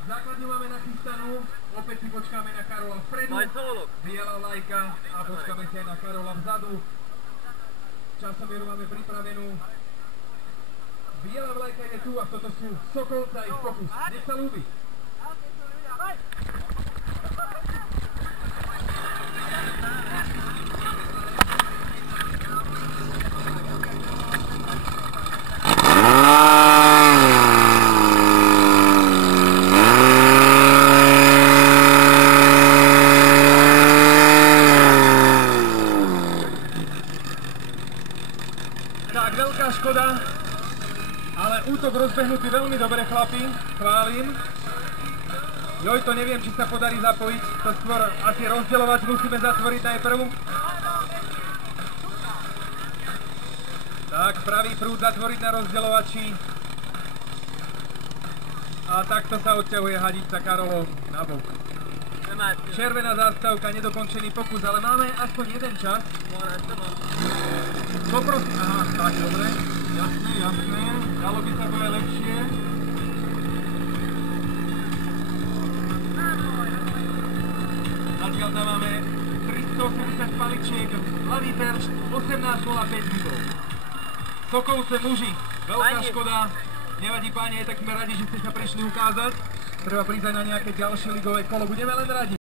Tak, základňu máme nachystanú, opäť si počkáme na Karola vpredu, biela vlajka a počkáme si aj na Karola vzadu. Časomieru máme pripravenú. Biela vlajka je tu a toto sú Sokolce a ich pokus. Nech sa ľúbi. Tak, veľká škoda, ale útok rozbehnutý veľmi dobre, chlapi, chválim. Joj, to neviem, či sa podarí zapojiť, to skôr asi rozdeľovač musíme zatvoriť najprv. Tak, pravý prúd zatvoriť na rozdeľovači. A takto sa odťahuje hadička Karolov na bok. Červená zástavka, nedokončený pokus, ale máme aspoň jeden čas. Poprosím, aha, tak, dobre, jasné, dalo by sa to aj lepšie. Zatiaľ tam máme 380 paličiek, hlavý terč, 18.05 minút. Sokolce muži, veľká škoda, nevadí páni, tak sme radi, že ste sa prišli ukázať. Treba prísť aj na nejaké ďalšie ligové kolo, budeme len radi.